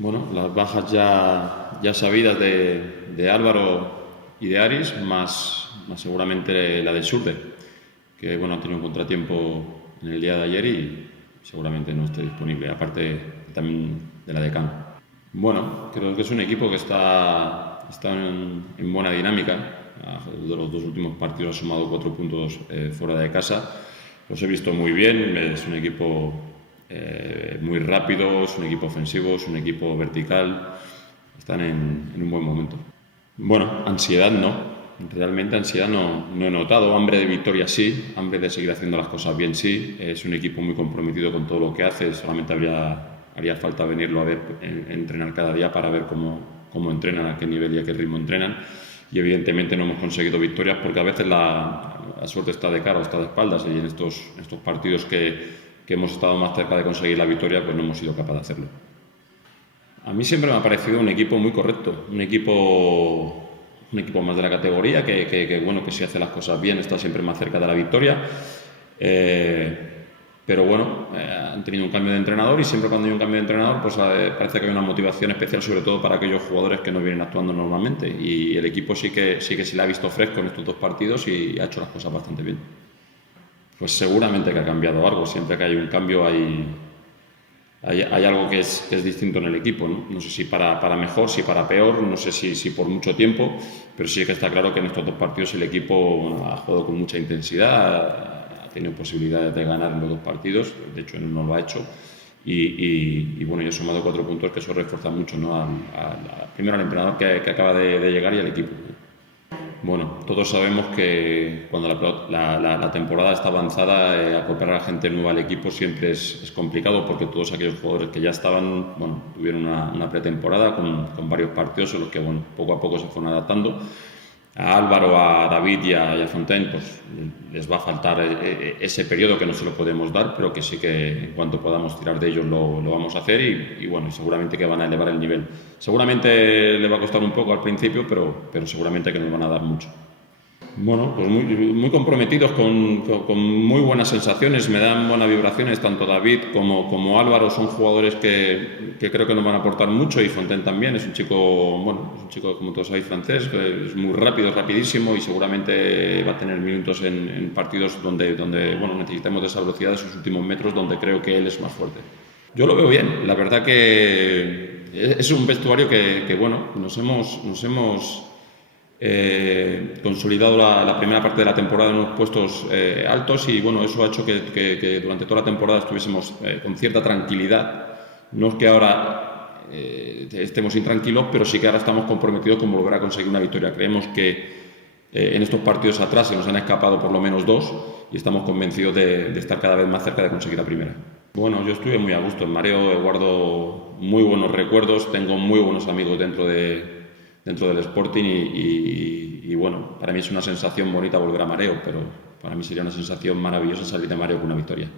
Bueno, las bajas ya sabidas de Álvaro y de Aris, más seguramente la de Surde, que bueno, ha tenido un contratiempo en el día de ayer y seguramente no esté disponible, aparte también de la de Cano. Bueno, creo que es un equipo que está en buena dinámica. De los dos últimos partidos ha sumado 4 puntos fuera de casa. Los he visto muy bien, es un equipo muy rápido, es un equipo ofensivo, es un equipo vertical, están en un buen momento. Bueno, ansiedad no, realmente ansiedad no he notado, hambre de victoria sí, hambre de seguir haciendo las cosas bien sí, es un equipo muy comprometido con todo lo que hace, solamente haría falta venirlo a ver, entrenar cada día para ver cómo entrenan, a qué nivel y a qué ritmo entrenan. Y evidentemente no hemos conseguido victorias porque a veces la suerte está de cara o está de espaldas, y en estos partidos que hemos estado más cerca de conseguir la victoria, pues no hemos sido capaces de hacerlo. A mí siempre me ha parecido un equipo muy correcto, un equipo más de la categoría, que bueno, que si hace las cosas bien está siempre más cerca de la victoria. Pero bueno, han tenido un cambio de entrenador y siempre cuando hay un cambio de entrenador pues parece que hay una motivación especial, sobre todo para aquellos jugadores que no vienen actuando normalmente, y el equipo sí que se le ha visto fresco en estos 2 partidos y ha hecho las cosas bastante bien. Pues seguramente que ha cambiado algo, siempre que hay un cambio hay algo que es distinto en el equipo, ¿no? No sé si para mejor, si para peor, no sé si por mucho tiempo, pero sí que está claro que en estos 2 partidos el equipo ha jugado con mucha intensidad, ha tenido posibilidades de ganar en los 2 partidos, de hecho no lo ha hecho, y bueno, yo he sumado 4 puntos, que eso refuerza mucho, ¿no? Primero al entrenador que acaba de llegar y al equipo. Bueno, todos sabemos que cuando la temporada está avanzada, acoplar a la gente nueva al equipo siempre es complicado, porque todos aquellos jugadores que ya estaban, bueno, tuvieron una pretemporada con varios partidos en los que, bueno, poco a poco se fueron adaptando. A Álvaro, a David y a Fontaine, pues les va a faltar ese periodo, que no se lo podemos dar, pero que sí que en cuanto podamos tirar de ellos lo vamos a hacer, y bueno, seguramente que van a elevar el nivel. Seguramente le va a costar un poco al principio, pero seguramente que nos van a dar mucho. Bueno, pues muy comprometidos, con muy buenas sensaciones, me dan buenas vibraciones, tanto David como Álvaro son jugadores que creo que nos van a aportar mucho, y Fontaine también, es un chico, como todos sabéis, francés, que es muy rápido, rapidísimo, y seguramente va a tener minutos en partidos donde bueno, necesitemos de esa velocidad, de esos últimos metros, donde creo que él es más fuerte. Yo lo veo bien, la verdad que es un vestuario que bueno, nos hemos consolidado la primera parte de la temporada en unos puestos altos, y bueno, eso ha hecho que durante toda la temporada estuviésemos con cierta tranquilidad. No es que ahora estemos intranquilos, pero sí que ahora estamos comprometidos con volver a conseguir una victoria. Creemos que en estos partidos atrás se nos han escapado por lo menos 2, y estamos convencidos de estar cada vez más cerca de conseguir la primera. Bueno, yo estuve muy a gusto en Mareo, guardo muy buenos recuerdos, tengo muy buenos amigos dentro del Sporting, y bueno, para mí es una sensación bonita volver a Mareo, pero para mí sería una sensación maravillosa salir de Mareo con una victoria.